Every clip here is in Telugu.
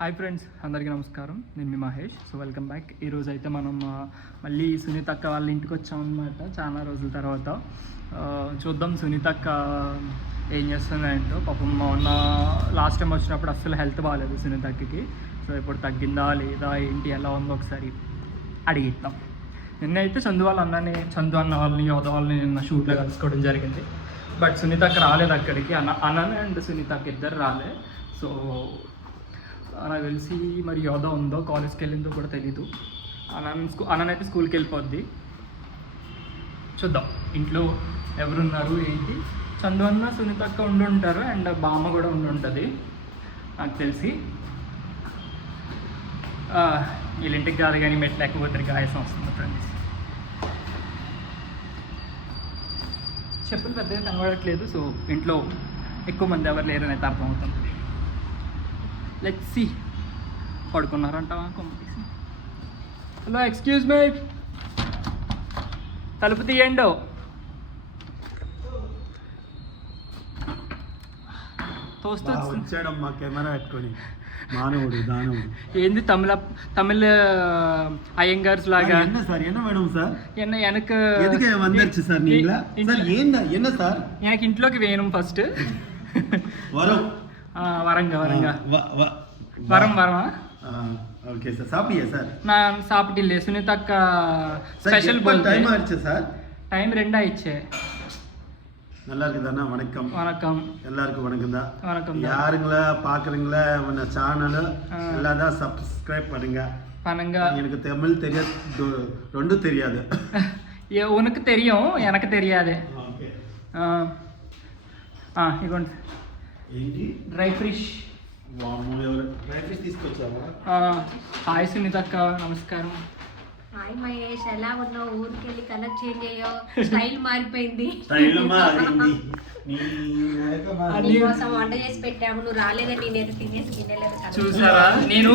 హాయ్ ఫ్రెండ్స్, అందరికీ నమస్కారం. నేను మీ మహేష్. So welcome back. ఈరోజు అయితే మనం మళ్ళీ సునీత అక్క వాళ్ళ ఇంటికి వచ్చామన్నమాట చాలా రోజుల తర్వాత. చూద్దాం సునీత అక్క ఏం చేస్తుందంటో. పాపం మొన్న లాస్ట్ టైం వచ్చినప్పుడు అస్సలు హెల్త్ బాగాలేదు సునీత అక్కకి. సో ఇప్పుడు తగ్గిందా లేదా ఏంటి ఎలా ఉందో ఒకసారి అడిగిద్దాం. నిన్నైతే చందు అన్న వాళ్ళని యోధ వాళ్ళని నిన్న షూట్లో కలుసుకోవడం జరిగింది. బట్ సునీత అక్క రాలేదు అక్కడికి. అన్న అండ్ సునీత అక్క ఇద్దరు రాలే. సో నాకు తెలిసి మరి యోధ ఉందో కాలేజ్కి వెళ్ళిందో కూడా తెలీదు. అన్ననైతే స్కూల్కి వెళ్ళిపోద్ది. చూద్దాం ఇంట్లో ఎవరున్నారు ఏంటి. చందు అన్న సునీత అక్క ఉండుంటారు అండ్ బామ్మ కూడా ఉండుంటుంది నాకు తెలిసి. వీళ్ళింటికి కాదు కానీ మెట్లు ఎక్కబోతారు ఆయాసం వస్తుంది ఫ్రెండ్స్. చెప్పులు పెద్దగా కనబడట్లేదు. సో ఇంట్లో ఎక్కువ మంది ఎవరు లేరని అయితే అర్థమవుతుంది. Let's see. పడుకున్నారంటావా కొంపేసి. హలో, ఎక్స్క్యూజ్ మీ, తలుపు తీయండి. తోస్తూ వచ్చాడమ్మా కెమెరా పెట్టుకొని. మానవుడు దానవుడు. ఏంది తమిళ అయ్యంగార్స్ లాగా సార్ என்ன வேணும் சார்? என்ன எனக்கு எதுக்கு வந்துருச்சு சார் நீங்களா? சார் என்ன சார்? எனக்கு ఇంట్లోకి వేணும் ఫస్ట్. వరంగా வரமா? Okay sir. சாப்பிட்டியா சார்? நான் சாப்பிட்டில்லை. சுனிதா அக்கா ஸ்பெஷல் போல் டைம் ஆயிடுச்சு சார். டைம் 2 ஆயிடுச்சு. நல்லா இருக்குதாண்ணா? வணக்கம். வணக்கம் எல்லாருக்கும் வணக்கம் தான். வணக்கம். யாருங்களா பாக்குறீங்களா మన ఛానల్ எல்லாரும் தான் சப்ஸ்கிரைப் பண்ணுங்க. எனக்கு தமிழ் தெரியாது, ரெண்டும் தெரியாது. உனக்கு தெரியும், எனக்கு தெரியாது. ఓకే. ఇగోండి ఏంటి? Dry fish. డ్రై ఫిష్ తీసుకొచ్చావా? హాయ్ సునీత అక్క, నమస్కారం. హాయ్ మహేష్, ఎలా ఉన్నావు? ఊరికి వెళ్ళి కలర్ చేంజ్ అయ్యో, స్టైల్ మారిపోయింది. నీకోసం వంట చేసి పెట్టాము, నువ్వు రాలేదని నేను తినేసి తినలేదు. చూసారా, నేను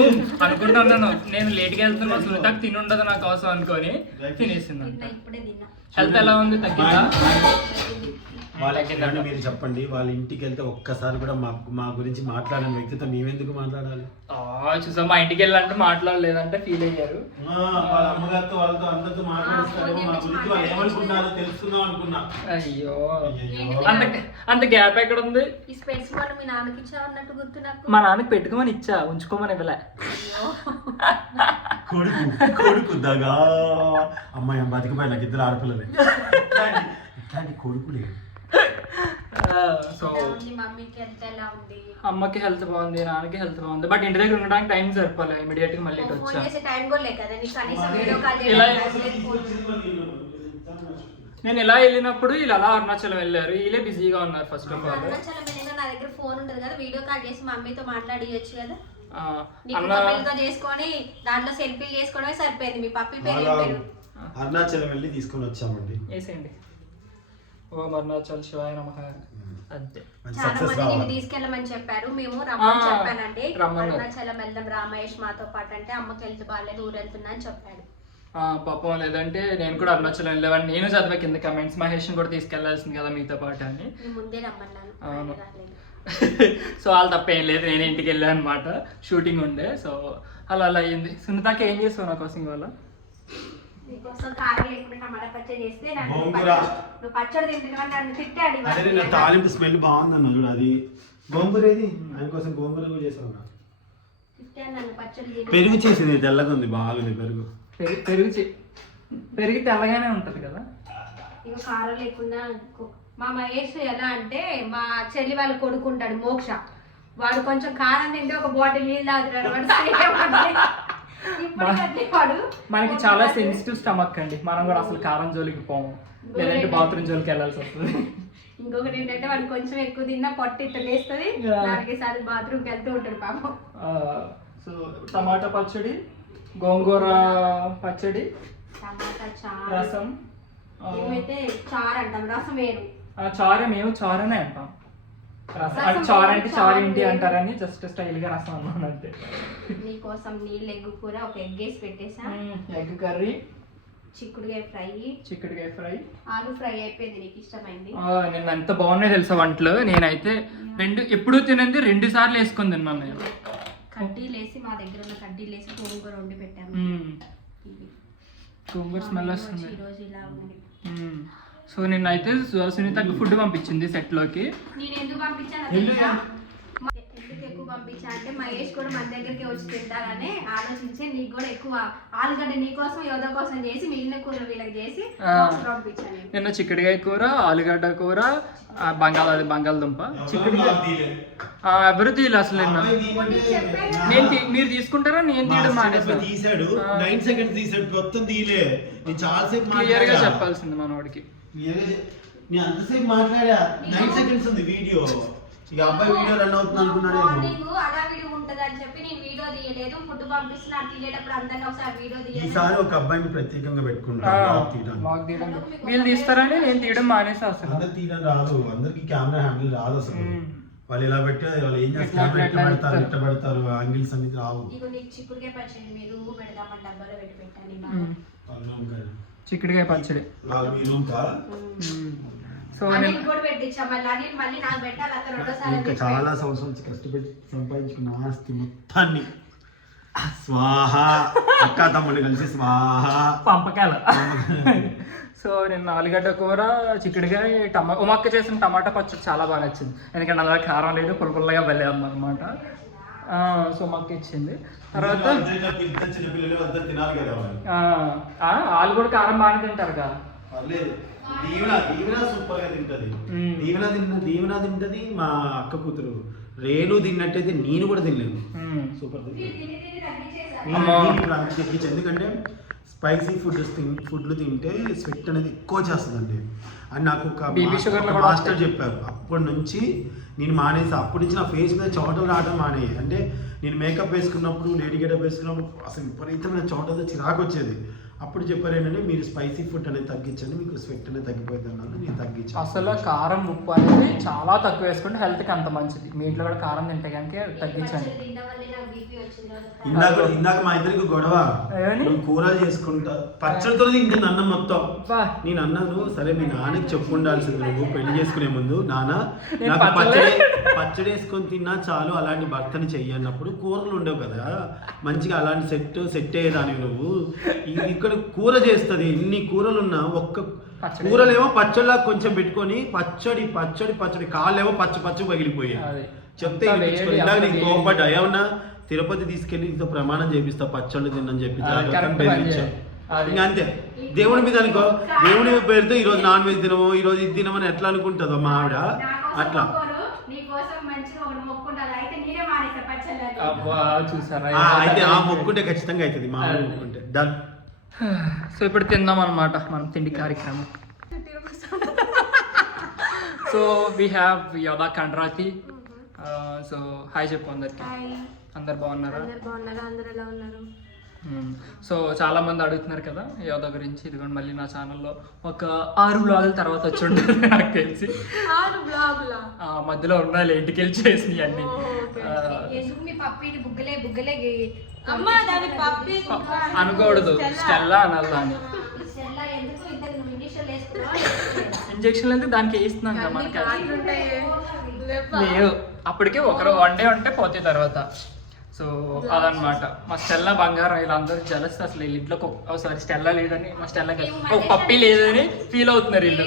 అనుకుంటున్నాను నేను లేట్గా వెళ్తున్నా, సునీతకు తిని ఉండదు నా కోసం అనుకొని తినేసింది. ఇప్పుడే తిన్నా. హెల్త్ ఎలా ఉంది? తగ్గిందా? వాళ్ళకి మీరు చెప్పండి. వాళ్ళ ఇంటికి వెళ్తే ఒక్కసారి కూడా మా గురించి మాట్లాడని వ్యక్తితో మేమెందుకు మాట్లాడాలి? చూసా, మా ఇంటికి వెళ్ళాలంటే మాట్లాడలేదంటే ఫీల్ అయ్యారు. వాళ్ళ అమ్మగారితో వాళ్ళతో అందరితో మాట్లాడిస్తారు. మా గురించి వాళ్ళు ఏమనుకుంటారో తెలుసుకుందాం అనుకున్నా. అయ్యో, అంత గ్యాప్ ఎక్కడ ఉంది? ఈ స్పెట్స్ మనం మీ నాన్నకి ఇచ్చావన్నట్టు గుర్తు నాకు. మా నాన్నకి పెట్టుకోమని ఇచ్చా, ఉంచుకోమని ఇవ్వలే. కొడుకు దగా. అమ్మాయి బతికిపోయి నాకు ఇద్దరు ఆడపిల్లలే. ఇట్లాంటి కొడుకు లేదు. సో మమ్మీకి హెల్త్ ఎలా ఉంది? అమ్మకి హెల్త్ బాగుంది, నాన్నకి హెల్త్ బాగుంది. బట్ ఇంటి దగ్గర ఉండడానికి టైం సరిపోలే. ఇమీడియట్ గా మళ్ళీ వచ్చా. నేను ఇలా వెళ్ళినప్పుడు వీళ్ళు అలా అరుణాచలం వెళ్ళారు. వీళ్ళే బిజీగా ఉన్నారు. ఫస్ట్ ఆఫ్ ఆల్ అరుణాచలం వెళ్ళినా నా దగ్గర ఫోన్ ఉంటది కదా, వీడియో కాల్ చేసి మమ్మీతో మాట్లాడియొచ్చు కదా. చేసుకొని దాంట్లో సెల్ఫీ చేసుకోవడమే సరిపోయింది. మీ పప్పి పేరు అరుణాచలం వెళ్ళి తీసుకొని వచ్చామండి. వేసేయండి. ఓం అరుణాచల్ శివాయ నమః. అంతే. చాలా మంది నిన్ను తీసుకెళ్ళమని చెప్పారు. మేము రమ్మని చెప్పానండి. అరుణాచలం వెళ్దాం రామేష్ మాతో పాటు అంటే అమ్మకి హెల్త్ బాగాలేదు, ఊరు వెళ్తున్నా అని చెప్పాడు. పాపం లేదంటే నేను కూడా అరుణాచలం వెళ్ళేవాడిని. నేను చదివా కింద కమెంట్స్, మహేష్ కూడా తీసుకెళ్లాల్సింది కదా మీతో పాటు అని. ముందే రమ్మన్నాను. అవును. సో వాళ్ళు తప్పేం లేదు, నేను ఇంటికి వెళ్ళాను అనమాట. షూటింగ్ ఉండే. సో అలా అయ్యింది. సునీతకి ఏం చేస్తావు నా కోసం ఇవాళ? తాలింపు స్మెల్ బాగుందన్న చూడు. అది గోంగూర ఏది? ఆయన కోసం గోంగూర కూడా చేసావు. పెరుగు చేసింది, తెల్లగా ఉంది, బాగుంది పెరుగు. పెరుగు తెల్లగానే ఉంటది కదా. ఇక కారం లేకుండా మా మహేష్ ఎలా అంటే, మా చెల్లి వాళ్ళు కొడుకుంటాడు మోక్ష, వాడు కొంచెం కారం తింటే ఒక బాటిల్ నీళ్ళు తాగుతాడు. మనకి చాలా సెన్సిటివ్ స్టమక్ అండి. మనం కూడా అసలు కారం జోలికి పోము, లేదంటే బాత్రూమ్ జోలికి వెళ్ళాల్సి వస్తుంది. ఇంకొకటి ఏంటంటే వాడు కొంచెం ఎక్కువ తిన్నా పొట్ట ఇట్లా వేస్తుంది, నాలుగేసారి బాత్రూమ్కి వెళ్తూ ఉంటాడు పాపం. సో టమాటా పచ్చడి, గోంగూర పచ్చడి, టమాటా చారు, రసం. మేమైతే చారు అంటాం, రసం వేరు. చారు మేము చారునే అంటాం. చారు అంటే చారు ఏంటి అంటారని జస్ట్ స్టైల్ గా రసం అన్నాను అంతే. నీకోసం నీళ్ళు ఎగ్ కూర, ఒక ఎగ్ వేసి పెట్టేసా. ఎగ్ కర్రీ, చిక్కుడుకాయ ఫ్రై, ఆలు ఫ్రై అయిపోయింది. నీకు ఇష్టమైంది? నేను ఎంత బాగున్నాయి తెలుసా వంటలు. నేనైతే ఎప్పుడు తినంది 2 సార్లు వేసుకొని తిన్నాను నేను. కడ్డీలు వేసి మా దగ్గర ఉన్న కడ్డీలు వేసి గోంగూర వండి పెట్టాము. ఇవి గోంగూర స్మెల్ వస్తుంది. ఈరోజు ఇలా ఉంది. సో నిన్నైతే సునీతకు ఫుడ్ పంపించింది సెట్లోకి. నేను ఎందుకు పంపించాను తెలుసా? ఎందుకు ఎక్కువ పంపించా అంటే మహేష్ కూడా మన దగ్గరికి వచ్చి తింటారని ఆలోచించి నీకు కూడా ఎక్కువ ఆలుగడ్డ నీకోసం యోధ కోసం చేసి మిగిలిన కూర వీళ్ళకి చేసి పంపించాను. నిన్న చిక్కుడుకాయ కూర, ఆలుగడ్డ కూర, బంగాళదుంప, చిక్కుడుకాయ ఎవరు తీయలే అసలు. నిన్న మీరు తీసుకుంటారా? నేను తీయడం తీసాడు 9 seconds తీసాడు, మొత్తం తీయలే. నేను చాలా సేపు క్లియర్ గా చెప్పాల్సింది మనోడికి. నేను అంతసేపు మాట్లాడా, 9 seconds ఉంది వీడియో. ఇక అబ్బాయి వీడియో రన్ అవుతుంది అనుకున్నాడు. అలా వీడియో ఉంటది అని చెప్పి నేను వీడియో తీయలేదు. ఫుడ్ పంపిస్తున్నా తీయేటప్పుడు అందరినీ ఒకసారి వీడియో తీయాలి. ఈసారి ఒక అబ్బాయిని ప్రత్యేకంగా పెట్టుకుంటాను. వీళ్ళు తీస్తారని నేను తీయడం మానేసా. అసలు అందరు తీయడం రాదు, అందరికి కెమెరా హ్యాండిల్ రాదు అసలు. వాళ్ళు ఇలా పెట్టి వాళ్ళు ఏం చేస్తారు, ఎట్ట పెడతారు యాంగిల్స్ అన్ని రావు. ఇగో నీకు చిక్కుడుకాయ పచ్చడి మీరు పెడదామని డబ్బాలో పెట్టి పెట్టాను. చిక్కుడుకాయ పచ్చడి సో ఇంకా చాలా సంవత్సరం నుంచి కష్టపడి సంపాదించుకున్న ఆస్తి మొత్తాన్ని స్వాహ, అక్క తమ్ముడు కలిసి స్వాహ పంపకాల. సో నేను ఆలుగడ్డ కూర, చిక్కుడుకాయ, ఉమక్క చేసిన టమాటా పచ్చడి చాలా బాగా నచ్చింది. ఎందుకంటే అలా కారం లేదు, పుల్లగా వెళ్ళే అన్నమాట. సో మాకు ఇచ్చింది. తర్వాత వాళ్ళు కూడా కారం బాగానే తింటారు కదా. దీవెన సూపర్ గా తింటది. దీవెన తింటది. మా అక్క కూతురు రేణు తిన్నట్టయితే నేను కూడా తినలేను. సూపర్ తగ్గించు. ఎందుకంటే స్పైసీ ఫుడ్లు తింటే స్వెట్ అనేది ఎక్కువ చేస్తుందండి అని నాకు ఒక మాస్టర్ చెప్పారు. అప్పటి నుంచి నేను మానేసి, అప్పటి నుంచి నా ఫేస్ మీద చోటలు రావడం మానే. అంటే నేను మేకప్ వేసుకున్నప్పుడు, లేడీ గెటప్ వేసుకున్నప్పుడు అసలు విపరీతమైన చోటతో చిరాకు వచ్చేది. అప్పుడు చెప్పారు ఏంటంటే మీరు స్పైసీ ఫుడ్ అనేది తగ్గించండి, మీకు స్వెట్ అనేది తగ్గిపోతుంది అన్నారు. నేను తగ్గించాను. అసలు కారం, ఉప్పు అనేది చాలా తక్కువ వేసుకుంటే హెల్త్కి అంత మంచిది. మీ ఇంట్లో కూడా కారం తింటే కనుక తగ్గించండి. ఇందాక మా ఇద్దరికి గొడవ, కూరలు చేసుకుంటా పచ్చడితో తింటుంది అన్నం మొత్తం. నేను అన్నాను, సరే మీ నాన్నకి చెప్పు ఉండాల్సింది నువ్వు పెళ్లి చేసుకునే ముందు, నాన్న నాకు పచ్చడి వేసుకొని తిన్నా చాలు, అలాంటి భర్తని చెయ్యి అన్నప్పుడు కూరలు ఉండవు కదా, మంచిగా అలాంటి సెట్ అయ్యేదాన్ని నువ్వు. ఇక్కడ కూర చేస్తుంది, ఇన్ని కూరలు ఉన్నా ఒక్క కూరలేమో పచ్చడిలా కొంచెం పెట్టుకొని పచ్చడి పచ్చడి పచ్చడి కాళ్ళేమో పచ్చి పగిలిపోయాయి. చెప్తే ఇందాక నీకు కోపడ్డా, ఏమన్నా తిరుపతి తీసుకెళ్లి ఇంత ప్రమాణం చేపిస్తా పచ్చళ్ళు తిన్నని చెప్పి ఇంకా అంతే. దేవుడి మీద అనుకో, దేవుడి పేరుతో ఈరోజు నాన్ వెజ్ తినము, ఈరోజు ఇది తినమని ఎట్లా అనుకుంటుందో మా ఆవిడ అట్లా. అయితే ఆ మొక్కుంటే ఖచ్చితంగా అవుతుంది, మా ఆవిడ మొక్కుంటే డన్. సో ఇప్పుడు తిందాం అనమాట మనం తిండి కార్యక్రమం. సో వీ హ్యావ్ యోధా కండ్రాతి. సో హాయ్ చెప్పు అందరికి. అందరు బాగున్నారా? అందరు ఎలా ఉన్నారు? సో చాలా మంది అడుగుతున్నారు కదా యోధా గురించి. ఇదిగోండి మళ్ళీ నా ఛానల్లో ఒక 6 బ్లాగుల తర్వాత వచ్చి ఉంటుంది నాకు తెలిసి. మధ్యలో ఉండాలి ఇంటికి వెళ్ళి చేసినవి అన్ని. అనకూడదు, స్టెల్లా అనాలి అని. ఇంజక్షన్లు అయితే దానికి వేస్తున్నాం కదా మనకి. లేవు అప్పటికే వన్ డే ఉంటే పోతే తర్వాత. సో అదనమాట. మా స్టెల్లా బంగారం వీళ్ళందరూ జలస్. అసలు ఇంట్లో సారీ స్టెల్లా లేదని, మా స్టెల్లా ఒక పప్పి లేదని ఫీల్ అవుతున్నారు వీళ్ళు.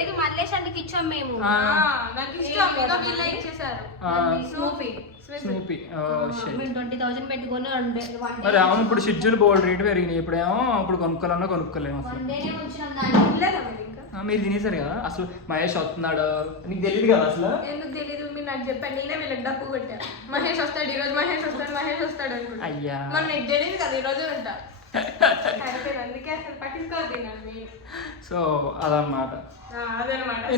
మరి అవును, ఇప్పుడు షెడ్యూల్ బోల్డ్ రేట్ పెరిగినాయి. ఇప్పుడేమో ఇప్పుడు కొనుక్కోలేము అసలు. మీరు తినేసారు కదా. అసలు మహేష్ వస్తున్నాడు నీకు తెలియదు కదా అసలు. ఎందుకు తెలియదు? మీరు నాకు చెప్పాను, నేనే వీళ్ళకి డబ్బు కొట్టా. మహేష్ వస్తాడు ఈరోజు, మహేష్ వస్తాడు అనుకుంటా. అయ్యా మరి నీకు తెలియదు కదా ఈరోజు ఉంటా. అందుకే అసలు పట్టించుకోవద్దు. సో అదనమాట.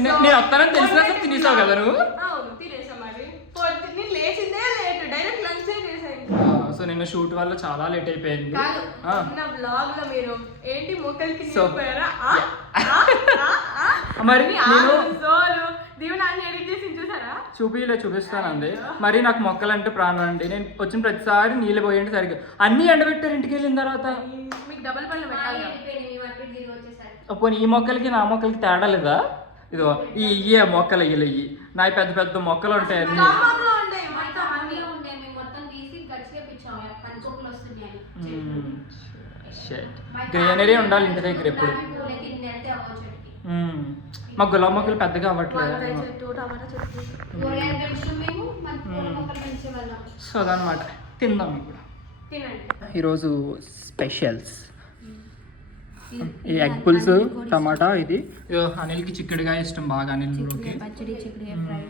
నేను వస్తానని తెలిసిన తినేసావు కదా నువ్వు. అవును తినేసా. మరి నేను లేచిందే లేట్, డైరెక్ట్ లంచ్ చేసాను. సో నిన్న షూట్ వల్ల చాలా లేట్ అయిపోయింది. బ్లాగ్ లో మీరు ఏంటి మొక్కలకి మరి చూపిస్తానండి. మరి నాకు మొక్కలు అంటే ప్రాణం అండి. నేను వచ్చిన ప్రతిసారి నీళ్ళు పోయండి సరిగ్గా అన్ని ఎండబెట్టారు ఇంటికి వెళ్ళిన తర్వాత. పోనీ ఈ మొక్కలకి నా మొక్కలకి తేడా లేదా? ఇదిగో ఇయ్యే మొక్కలు ఇయ్యి నా పెద్ద పెద్ద మొక్కలు ఉంటాయి అన్ని. తెప్పించాం పంచకొక్కులు వస్తున్నాయి గ్రీనరీ ఉండాలి ఇంటి దగ్గర ఎప్పుడు. పూలకి ఇన్ని వెళ్తే అవ్వ చెట్టుకి మా గులాబీ మొక్కలు పెద్దగా అవ్వట్లేదు. కూరగాయలు పెంచడం మేము మన పూల మొక్కలు పెంచే వాళ్ళం. సో అదనమాట, తిందాం ఇప్పుడు. తినండి. ఈరోజు స్పెషల్స్ ఈ ఎగ్ పులుసు టమాటా. ఇది అనిల్కి చిక్కుడుకాయ ఇష్టం బాగా, అనిల్ బ్రోకి. పచ్చడి చిక్కుడుకాయ ఫ్రై.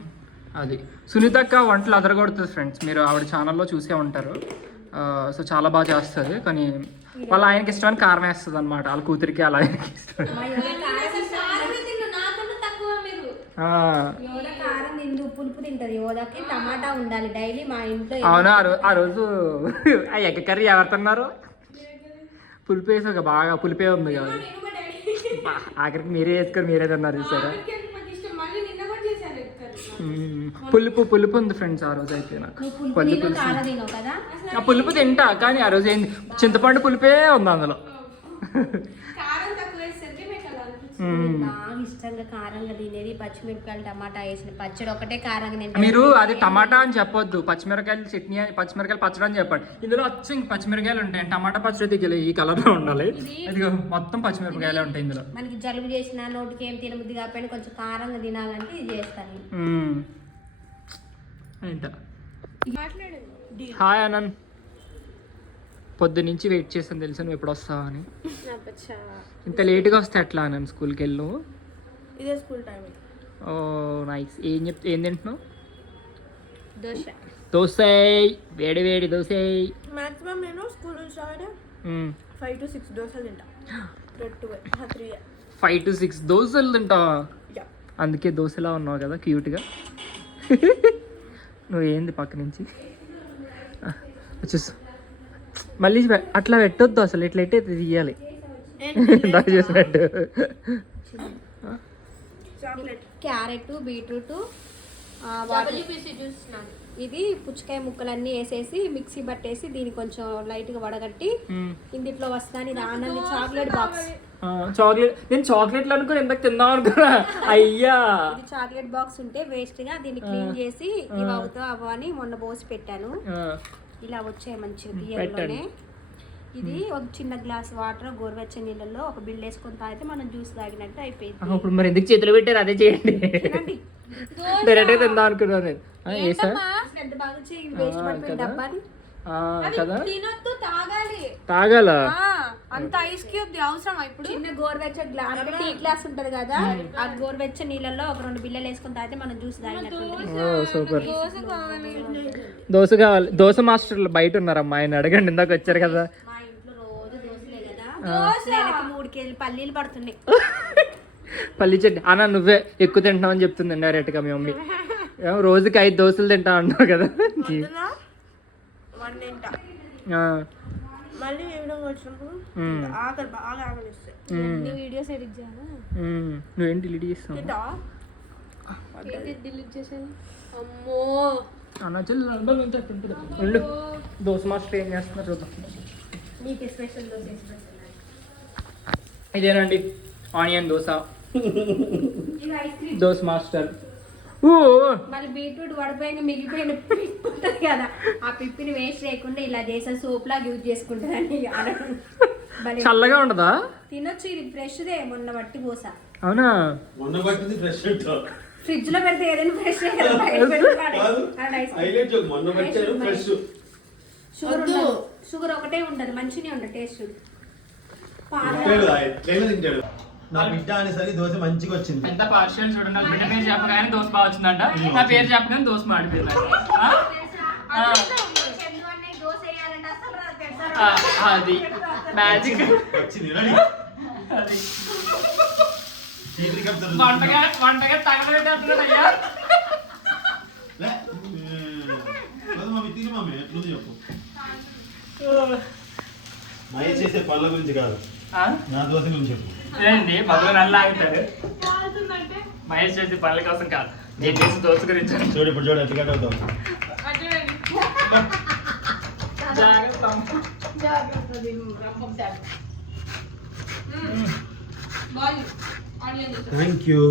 అది సునీతక్క వంటలు అదరగొడుతుంది ఫ్రెండ్స్, మీరు ఆవిడ ఛానల్లో చూసే ఉంటారు. సో చాలా బాగా చేస్తుంది, కానీ వాళ్ళ ఆయనకి ఇష్టమని కారం వేస్తుంది అనమాట, వాళ్ళ కూతురికి అలా ఆయనకి ఇష్టం. కారం తిందు, పులుపు తింటది. యోదాకి టమాటా ఉండాలి డైలీ మా ఇంట్లో. అవునా, ఆ రోజు ఆ ఎగ్ కర్రీ ఎవరు తిన్నారు? పులుపు వేసాక బాగా పులిపే ఉంది కదా, ఆఖరికి మీరే వేసుకొని మీరే తిన్నారు చూసారా. పులుపు పులుపు ఉంది ఫ్రెండ్స్ ఆ రోజు అయితే. నాకు పులుపు ఆ పులుపు తింటా, కానీ ఆ రోజు ఏంది చింతపండు పులిపే ఉంది అందులో. బాగా ఇష్టంగా కారంగా తినేది పచ్చిమిరపకాయలు టమాటా వేసిన పచ్చడి ఒకటే కారంగా. మీరు అది టమాటా అని చెప్పొద్దు, పచ్చిమిరకాయలు చట్నీ, పచ్చిమిరకాయలు పచ్చడి అని చెప్పండి. ఇందులో వచ్చి ఇంక పచ్చిమిరకాయలు ఉంటాయి, టమాటా పచ్చడి దిగలే ఈ కలర్ లో ఉండాలి. ఇది మొత్తం పచ్చిమిరపకాయలు ఉంటాయి ఇందులో. మనకి జలుబు చేసిన నోటికి ఏం తినబుద్ధి కాకపోయినా కొంచెం కారంగా తినాలంటే ఇది చేస్తాను. హాయ్ అనంత్, పొద్దు నుంచి వెయిట్ చేసాను తెలుసు నువ్వు ఎప్పుడు వస్తావా అని. ఇంత లేట్గా వస్తే ఎట్లా నన్ను స్కూల్కి వెళ్ళు. ఇదే స్కూల్ టైం. ఓ నైస్. ఏం తింటున్నావు? దోశ. దోశ, వేడి వేడి దోశ. మాక్సిమం నేను స్కూల్ నుంచి రావడం 5 to 6 దోశలు తింటా. 5 to 6 దోశలు తింటావా? అందుకే దోశలా ఉన్నావు కదా క్యూట్గా. నువ్వేంది పక్క నుంచి వచ్చేసి మళ్ళీ అట్లా పెట్టొద్దు అసలు, ఇట్లా ఎట్టే తీయాలి దాకా చేసినట్టు. క్యారెట్, బీట్రూట్, ఇది పుచ్చకాయ ముక్కలన్నీ వేసేసి మిక్సీ పట్టేసి దీన్ని కొంచెం లైట్గా వడగట్టి ఇందులో వస్తాను. ఇది ఆనంది చాక్లెట్ బాక్స్. చాక్లెట్, నేను చాక్లెట్లు అనుకుని ఎంత తిందాం అనుకున్నా. అయ్యా, ఇది చాక్లెట్ బాక్స్ ఉంటే వేస్ట్ గా దీన్ని క్లీన్ చేసి ఇవి అవుతావు అవ్వ అని మొన్న పోసి పెట్టాను. ఇలా వచ్చాయి మంచిగా బియ్యంలోనే. ఇది ఒక చిన్న గ్లాస్ వాటర్ గోరువెచ్చని నీళ్ళలో ఒక బిల్ వేసుకొని తాగితే మనం జ్యూస్ తాగినట్టు అయిపోయింది. ఇప్పుడు మరి ఎందుకు చేతులు పెట్టారు? అదే చేయండి, డైరెక్ట్ గా తిందాం అనుకున్నాను. తాగాల అంత ఐస్ క్యూబ్ అవసరం. ఇప్పుడు చిన్న గోరువెచ్చ గ్లాస్ టీ గ్లాస్ ఉంటది కదా, ఆ గోరువెచ్చ నీళ్ళలో ఒక 2 బిల్లలు వేసుకొని తాగితే మనం జ్యూస్ తాగినట్టు. సూపర్. దోశ కావాలి. దోశ మాస్టర్లు బయట ఉన్నారమ్మా, ఆయన అడగండి, ఇందాక వచ్చారు కదా. మా ఇంట్లో రోజు దోశలే కదా, 3 కేజీలు పల్లీలు పడుతున్నాయి. పల్లి చట్నీ అన్న నువ్వే ఎక్కువ తింటున్నావు అని చెప్తుంది డైరెక్ట్ గా మీ మమ్మీ. రోజుకి 5 దోశలు తింటా అన్నావు కదా. నువ్వేంటి డిలీట్ చేస్తావు? దోశ మాస్టర్ ఏం చేస్తున్నారు చూద్దాం. ఇదేనండి ఆనియన్ దోశ, దోశ మాస్టర్. మళ్ళీ బీట్రూట్ వడిపోయిన మిగిలిపోయిన పిప్పి ఉంటుంది కదా, ఆ పిప్పిని వేస్ట్ చేయకుండా ఇలా చేసే సోప్ లాగా యూజ్ చేసుకుంటుందని. చల్లగా ఉండదా? తినొచ్చు, ఇది ఫ్రెష్ దే, మొన్న బట్టి పోస. అవునా? మొన్న బట్టిది ఫ్రెష్ ఫ్రిడ్జ్ లో పెడితే ఏదైనా ఫ్రెష్. షుగర్ ఒకటే ఉండదు, మంచిగా ఉండదు టేస్ట్. నా బిడ్డ అనేసరికి దోశ మంచిగా వచ్చింది. ఎంత పార్షియల్ చూడండి, బిడ్డ పేరు చెప్పగానే దోశ బాగా వచ్చిందంట, నా పేరు చెప్పగానే దోశ మాడిపోయింది. అది మ్యాజిక్ వచ్చింది. వంటగా తగలబెట్టేస్తున్నాడు అయ్యా. చెప్పు మహేష్ చేసే పళ్ళ గురించి కాదు, నా దోశ గురించి చెప్పు. లేదండి, మధ్యలో నల్ల ఆగుతాడు. మహేష్ చేసే పనుల కోసం కాదు, నేను చేసే దోశ గురించి. చూడు ఇప్పుడు చూడు ఎట్లా అవుతావు. Thank you.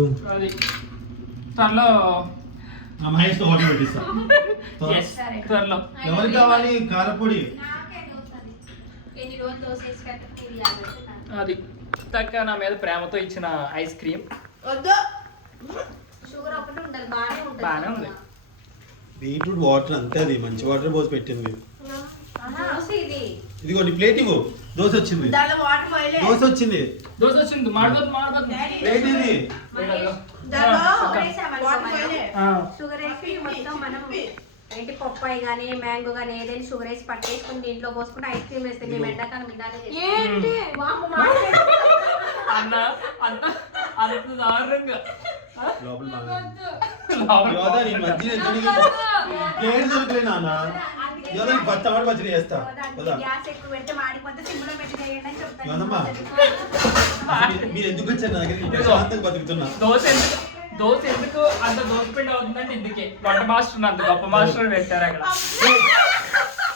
త్వరలో నా మహేష్ హోటల్ పెట్టిస్తా Yes, త్వరలో. ఎవరికి కావాలి కారపొడి నాకే దోస్తది. ఎన్ని రోజులు దోశ వేసి కట్ట పూరి ఆగొచ్చు. అది తక్క నా మీద ప్రేమతో ఇచ్చిన ఐస్ క్రీమ్ షుగర్ ఒకటి ఉండాలి, బాగానే ఉంటుంది. బాగానే ఉంది. బీట్రూట్ వాటర్ అంతే, అది మంచి వాటర్ పోసి పెట్టింది. దోశ ఇది. ఇదిగోండి ప్లేట్ ఇవ్వు. దోశ వచ్చింది, దోశ వచ్చింది. దోశ వచ్చింది, మాడిపోతుంది. ప్లేట్ ఇది. షుగర్ వేసి మొత్తం మనం ఏంటి పప్పాయి కానీ మ్యాంగో కానీ ఏదైనా షుగర్ వేసి పట్టేసుకుని దీంట్లో పోసుకుంటే ఐస్ క్రీమ్ వేస్తే మేము ఎండాకాలం ఇలానే చేస్తాం. అన్న అంత అంత దారుణంగా లోపల యోదా నీ మధ్య ప్లేట్ దొరకలే నాన్న. యోదా నీకు టమాటా పచ్చడి చేస్తా. గ్యాస్ ఎక్కువ పెడితే మాడిపోతే సిమ్లో పెట్టి చేయండి అని చెప్తాను. యోదమ్మా మీరు ఎందుకు వచ్చారు నా దగ్గరికి? ప్రశాంతంగా బతుకుతున్నా. దోశ ఎందుకు అంత దోశ పిండి అవుతుందంటే ఇందుకే వంట మాస్టర్ అంత గొప్ప మాస్టర్ పెట్టారు అక్కడ.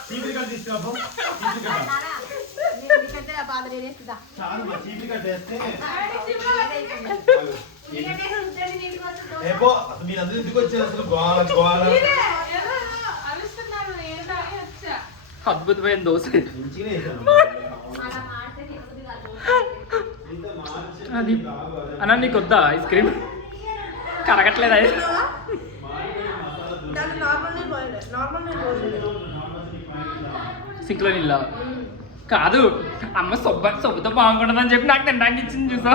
చీపిరి కట్ట తీసుకురాబో. చీపిరి కట్ట చాలు మా చీపిరి కట్ట వేస్తే ఏపో అసలు మీరందరూ ఎందుకు వచ్చారు? అసలు గోల గోల అద్భుతమైన దోశ మంచిగా వేసాను. అది అన్న నీకు వద్దా ఐస్ క్రీమ్? కరగట్లేదు ఐస్ సింక్లో నీళ్ళ కాదు అమ్మ సొబ్బతో బాగుంటుందని చెప్పి నాకు తినడానికి ఇచ్చింది చూసా.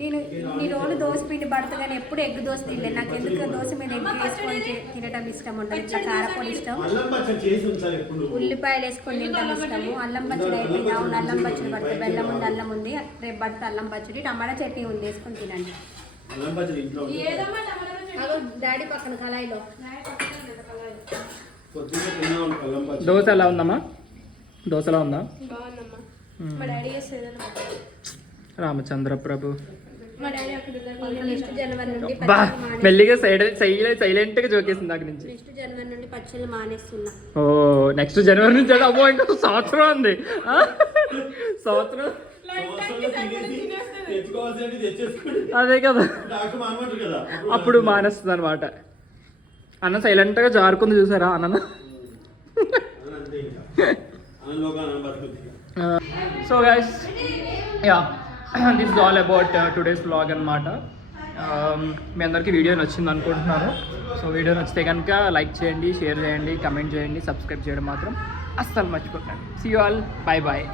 నేను నీ రోజు దోశ పిండి పడుతుంది కానీ ఎప్పుడు ఎగ్ దోశ తినలేదు. నాకు ఎందుకు దోశ మీద ఎగ్ వేసుకొని తినటం ఇష్టం ఉండదు. ఇట్లా కారపొడి ఇష్టం, అల్లం పచ్చడి చేసి ఉంచాలి ఎప్పుడు. ఉల్లిపాయలు వేసుకొని తినటం ఇష్టము. అల్లం పచ్చడి అయిపోయింది. అవును అల్లం పచ్చడి పడుతుంది. బెల్లం ఉంది, అల్లం ఉంది, రేపు పడితే అల్లం పచ్చడి, టమాటా చట్నీ ఉంది, వేసుకొని తినండి. అల్లం పచ్చడి ఇంట్లో డాడీ పక్కన కళాయిలో పొద్దున్నే తిన్నాం అల్లం పచ్చడి. దోశ ఎలా ఉందమ్మా? దోశ ఎలా ఉందా? బాగుందమ్మా. మా డాడీ చేసేదన్నమాట. రామచంద్ర ప్రభు మా డాడీ అక్కడ నెక్స్ట్ జనవరి నుండి బా మెల్లిగా సైలెంట్ గా జోకేసింది దాని నుంచి. నెక్స్ట్ జనవరి నుండి పచ్చళ్ళు మానేస్తున్నా. ఓ నెక్స్ట్ జనవరి నుంచి అంటే అమ్మో ఇంకా సంవత్సరం ఉంది. సంవత్సరం తెచ్చుకోవాల్సింది తెచ్చేసుకోండి. అదే కదా, డాక్టర్ మానమంటారు కదా అప్పుడు మానేస్తుంది అనమాట. అన్న సైలెంట్ గా జారుకుంది చూసారా అన్న. అంతే ఇంకా అనంలోగా బతుకుతుంది. So guys yeah this is all about today's vlog అనమాట. మీ అందరికీ వీడియో నచ్చింది అనుకుంటున్నాను. సో వీడియో నచ్చితే కనుక లైక్ చేయండి, షేర్ చేయండి, కమెంట్ చేయండి, సబ్స్క్రైబ్ చేయడం మాత్రం అస్సలు మర్చిపోకండి. See you all, bye bye.